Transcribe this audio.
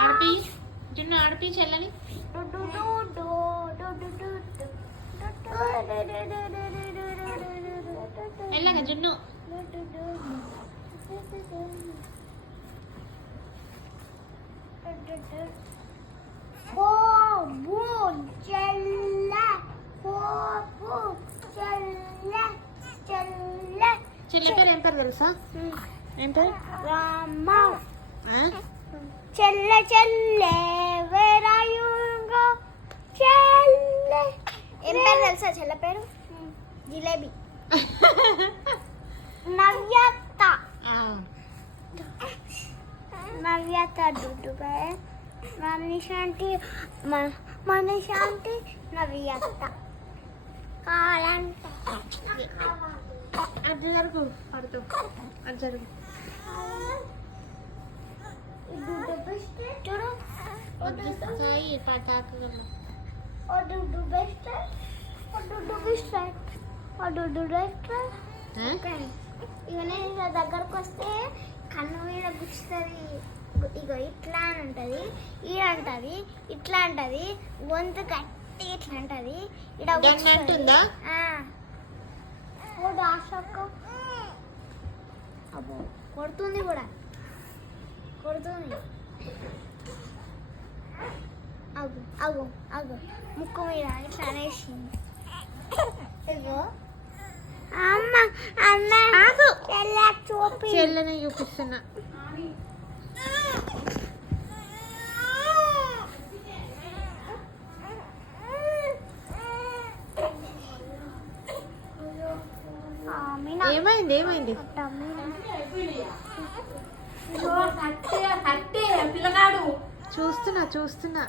ఆడిపి జున్ను ఆడిపి చెల్లని వెళ్ళగా జున్ను చెల్లె పేరు ఏం పేరు తెలుసా? ఏం పేరు? చెల్లె చెల్లె where are you go చెల్లె ఏం పేరు తెలుసా చెల్లె పేరు? జిలేబీ. నవ్యత నవ్యత డుడ్డుపై మనీషాంటి మనీషాంటి నవ్యత కాలంట అది జరుగు పడుతూ అది జరుగు చూడు సాయి పటాకు ఇవన్నీ దగ్గరకు వస్తే కన్ను మీద గుచ్చుతుంది. ఇగో ఇట్లా అని ఉంటుంది, ఈడ అంటది, ఇట్లా అంటది, గొంతు గట్టి ఇట్లా అంటది. అంటుందా? అబ్బో కొడుతుంది కూడా కొడుతుంది. అగు అగు అగు ముక్కు మీద ఇట్లా అనేసింది. ఇగో అమ్మ అమ్మ చూపి చెల్లెని చూపిస్తున్నా. ఏమైంది ఏమైంది? చూస్తున్నా చూస్తున్నా.